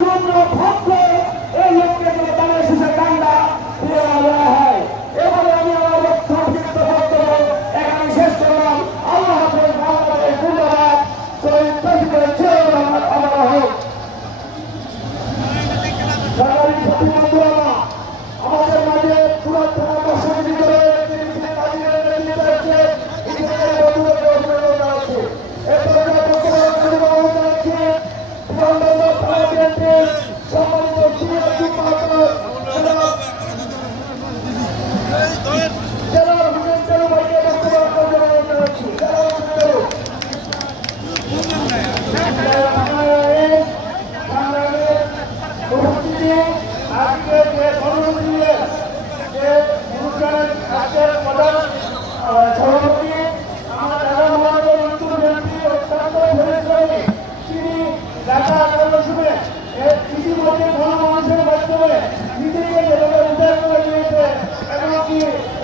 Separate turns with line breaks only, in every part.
ভক্ত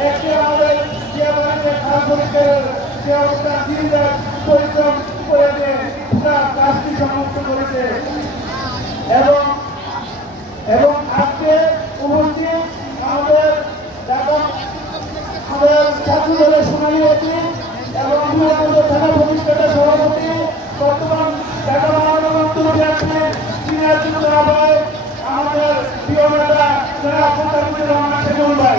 আমাদের চেয়ারম্যানের খাল পরিষ্কারের যে অবস্থান দিন রাত কাজটি সমাপ্ত করেছে। এবং এবং আজকে উপস্থিত আমাদের আমাদের ছাত্র দলের সোনালী এবং আমাদের থানা প্রতিষ্ঠাতা বর্তমান ঢাকা মহানগর তুলবি সিনিয়র আমাদের প্রিয় নেতা যারা আপনার ভাই।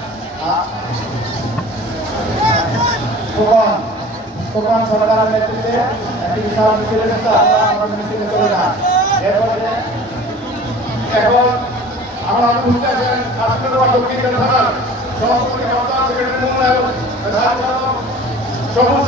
সুকমান সরকারের নেতৃত্বে একটি বিশাল মিছিল এসেছে, আমরা আমরা মিছিলে চলে না এরপরে এখন আমার অনুভূতি আছেন কাশ্মীর বা দক্ষিণ সবুজ